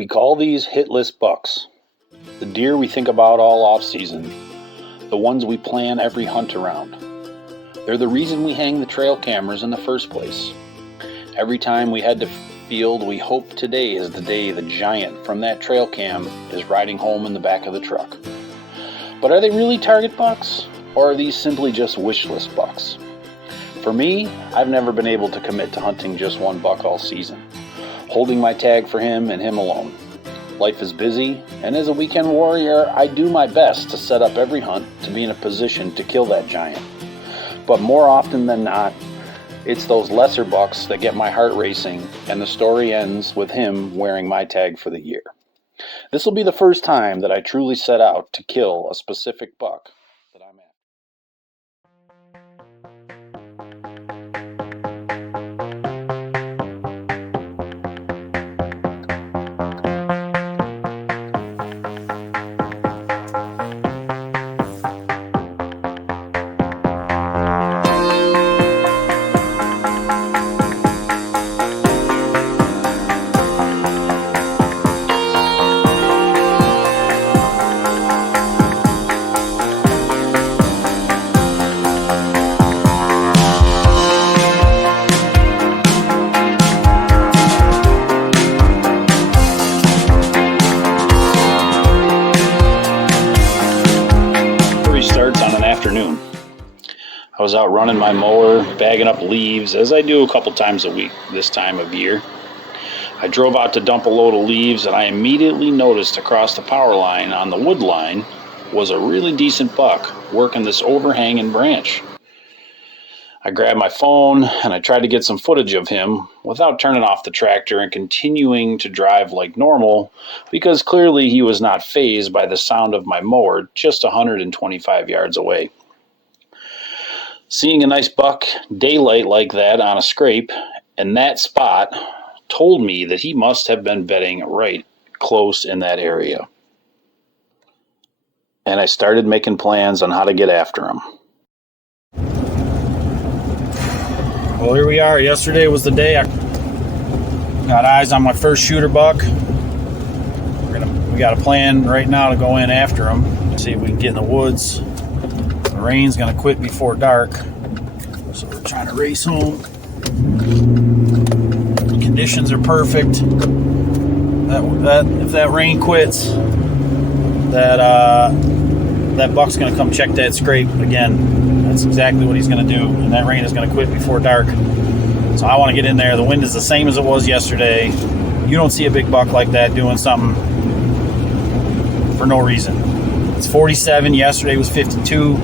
We call these hit list bucks, the deer we think about all off season, the ones we plan every hunt around. They're the reason we hang the trail cameras in the first place. Every time we head to field, we hope today is the day the giant from that trail cam is riding home in the back of the truck. But are they really target bucks, or are these simply just wish list bucks? For me, I've never been able to commit to hunting just one buck all season, holding my tag for him and him alone. Life is busy, and as a weekend warrior, I do my best to set up every hunt to be in a position to kill that giant. But more often than not, it's those lesser bucks that get my heart racing, and the story ends with him wearing my tag for the year. This will be the first time that I truly set out to kill a specific buck that I'm after. Starts on an afternoon. I was out running my mower, bagging up leaves, as I do a couple times a week this time of year. I drove out to dump a load of leaves, and I immediately noticed across the power line on the wood line was a really decent buck working this overhanging branch. I grabbed my phone and I tried to get some footage of him without turning off the tractor and continuing to drive like normal, because clearly he was not fazed by the sound of my mower just 125 yards away. Seeing a nice buck daylight like that on a scrape in that spot told me that he must have been bedding right close in that area. And I started making plans on how to get after him. Well, here we are. Yesterday was the day I got eyes on my first shooter buck. We got a plan right now to go in after him. See if we can get in the woods. The rain's going to quit before dark, so we're trying to race home. The conditions are perfect. If that rain quits, that buck's going to come check that scrape again. That's exactly what he's going to do, and that rain is going to quit before dark. So I want to get in there. The wind is the same as it was yesterday. You don't see a big buck like that doing something for no reason. It's 47. Yesterday was 52.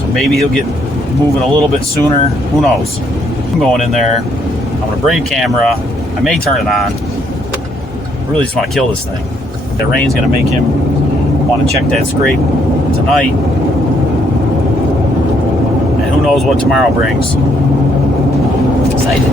So maybe he'll get moving a little bit sooner. Who knows? I'm going in there. I'm going to bring a camera. I may turn it on. I really just want to kill this thing. The rain's going to make him want to check that scrape tonight. And who knows what tomorrow brings. Excited.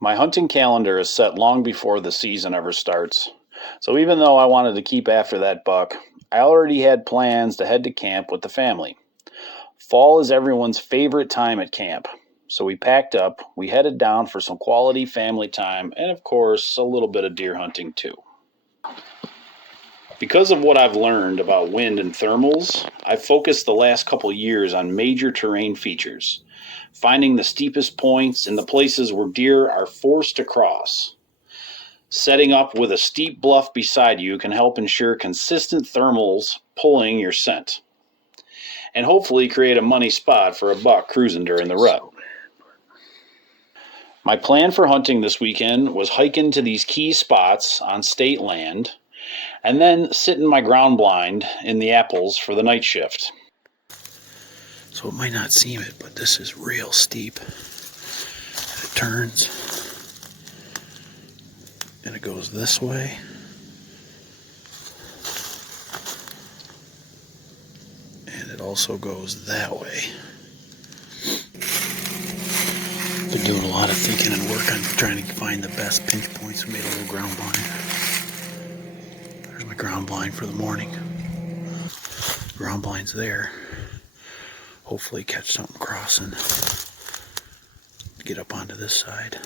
My hunting calendar is set long before the season ever starts. So even though I wanted to keep after that buck, I already had plans to head to camp with the family. Fall is everyone's favorite time at camp, so we packed up, we headed down for some quality family time, and of course, a little bit of deer hunting too. Because of what I've learned about wind and thermals, I've focused the last couple years on major terrain features, finding the steepest points and the places where deer are forced to cross. Setting up with a steep bluff beside you can help ensure consistent thermals pulling your scent, and hopefully create a money spot for a buck cruising during the rut. My plan for hunting this weekend was hiking to these key spots on state land, and then sit in my ground blind in the apples for the night shift. So it might not seem it, but this is real steep. It turns, and it goes this way. And it also goes that way. Been doing a lot of thinking and work on trying to find the best pinch points. We made a little ground blind. There's my ground blind for the morning. Ground blind's there. Hopefully catch something crossing. Get up onto this side.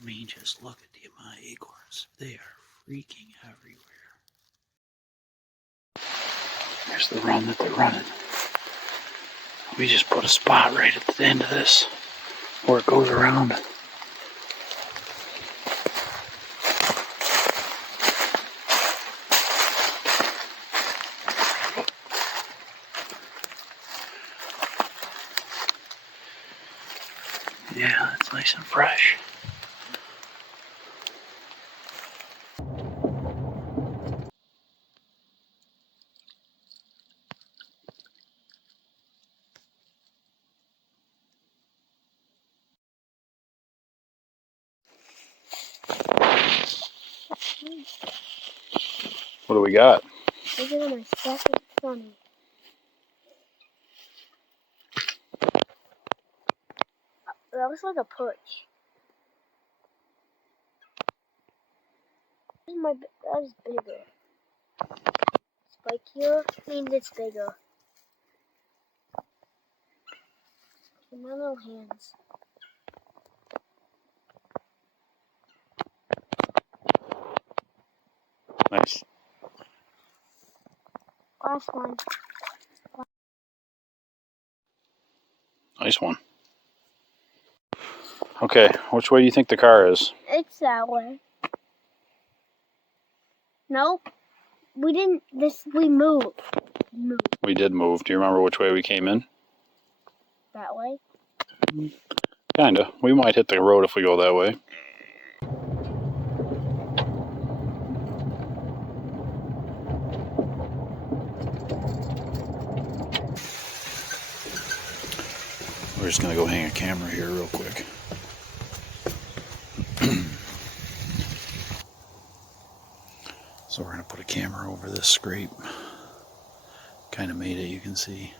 I mean, just look at the amount of acorns. They are freaking everywhere. Here's the run that they're running. We just put a spot right at the end of this where it goes around. Yeah, it's nice and fresh. What do we got? Look at my second funny. That looks like a perch. That is bigger. Spikier means it's bigger. My little hands. Nice. Last one. Nice one. Okay, which way do you think the car is? It's that way. Nope. We didn't. We moved. We did move. Do you remember which way we came in? That way. Kinda. We might hit the road if we go that way. We're just gonna go hang a camera here real quick. So we're gonna put a camera over this scrape. Kind of made it, you can see.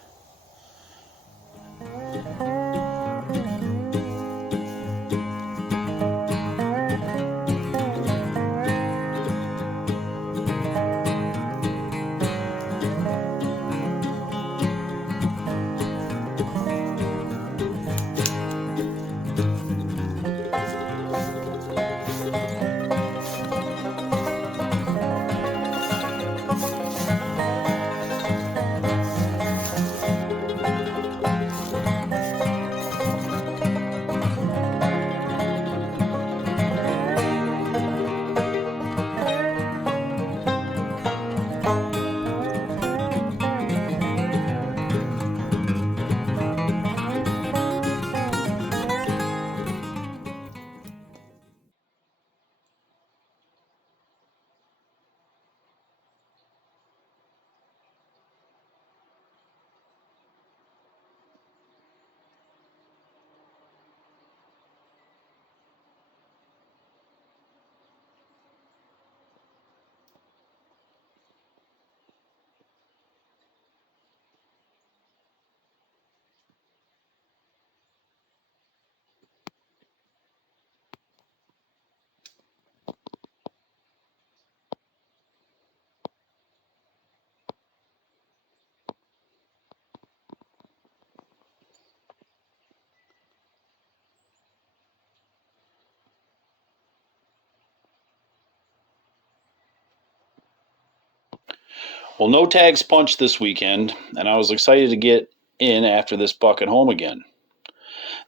Well, no tags punched this weekend, and I was excited to get in after this buck at home again.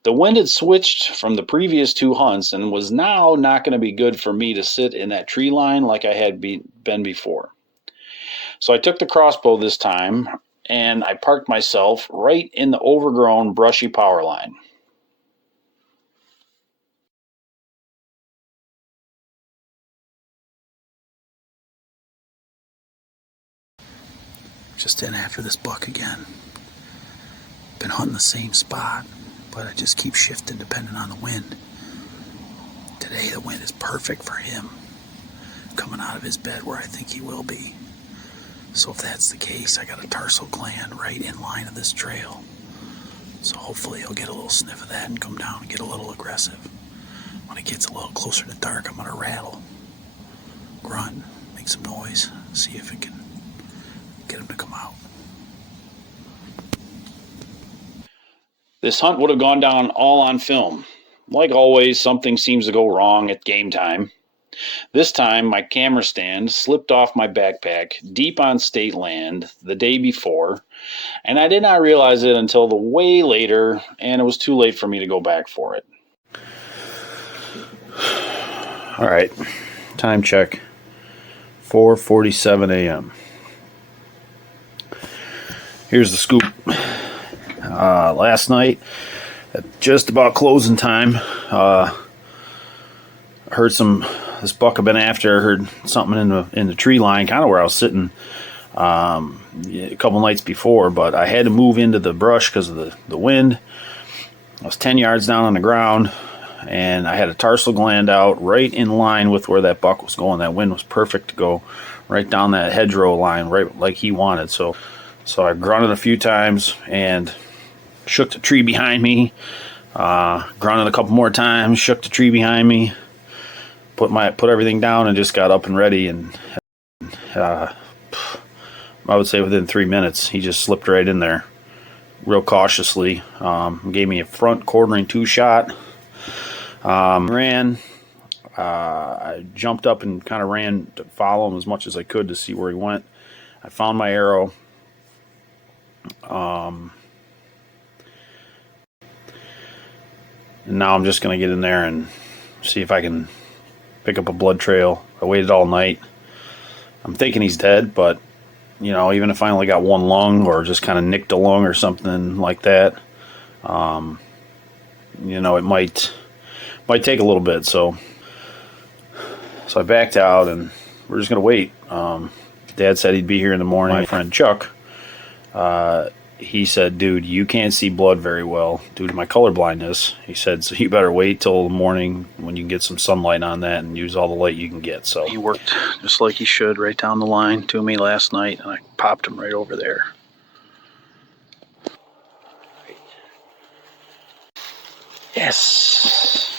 The wind had switched from the previous 2 hunts and was now not going to be good for me to sit in that tree line like I had been before. So I took the crossbow this time, and I parked myself right in the overgrown brushy power line. Just in after this buck again. Been hunting the same spot, but I just keep shifting depending on the wind. Today the wind is perfect for him, coming out of his bed where I think he will be. So if that's the case, I got a tarsal gland right in line of this trail. So hopefully he'll get a little sniff of that and come down and get a little aggressive. When it gets a little closer to dark, I'm gonna rattle, grunt, make some noise, see if it can get him to come out. This hunt would have gone down all on film. Like always, something seems to go wrong at game time. This time, my camera stand slipped off my backpack deep on state land the day before, and I did not realize it until the way later, and it was too late for me to go back for it. All right, time check, 4:47 a.m. Here's the scoop. Last night, at just about closing time, heard this buck I've been after. Heard something in the tree line, kind of where I was sitting a couple nights before, but I had to move into the brush because of the wind. I was 10 yards down on the ground, and I had a tarsal gland out right in line with where that buck was going. That wind was perfect to go right down that hedgerow line, right like he wanted. So I grunted a few times and shook the tree behind me. Grunted a couple more times, shook the tree behind me, put everything down, and just got up and ready. And I would say within 3 minutes, he just slipped right in there, real cautiously. Gave me a front quartering 2-shot. Ran. I jumped up and kind of ran to follow him as much as I could to see where he went. I found my arrow. And now I'm just going to get in there and see if I can pick up a blood trail. I waited all night. I'm thinking he's dead, but, even if I only got one lung or just kind of nicked a lung or something like that, it might take a little bit. So I backed out, and we're just going to wait. Dad said he'd be here in the morning. My friend Chuck, he said, dude, you can't see blood very well due to my color blindness. He said, so you better wait till the morning when you can get some sunlight on that and use all the light you can get. So he worked just like he should right down the line to me last night, and I popped him right over there. Yes.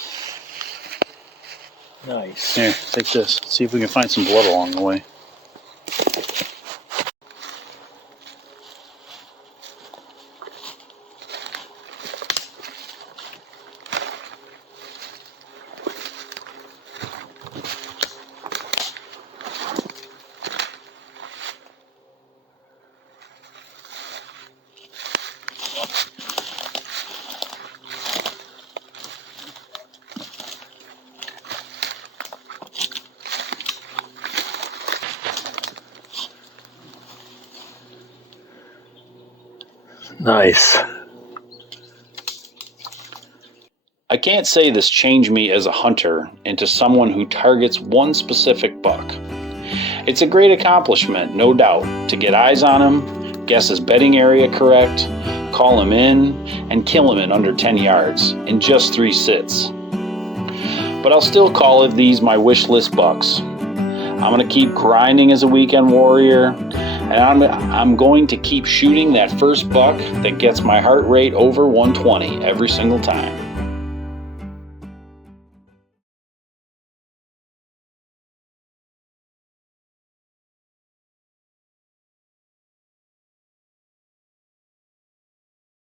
Nice. Here, take this. See if we can find some blood along the way. Nice. I can't say this changed me as a hunter into someone who targets one specific buck. It's a great accomplishment, no doubt, to get eyes on him, guess his bedding area correct, call him in, and kill him in under 10 yards in just 3 sits. But I'll still call these my wish list bucks. I'm going to keep grinding as a weekend warrior, and I'm going to keep shooting that first buck that gets my heart rate over 120 every single time.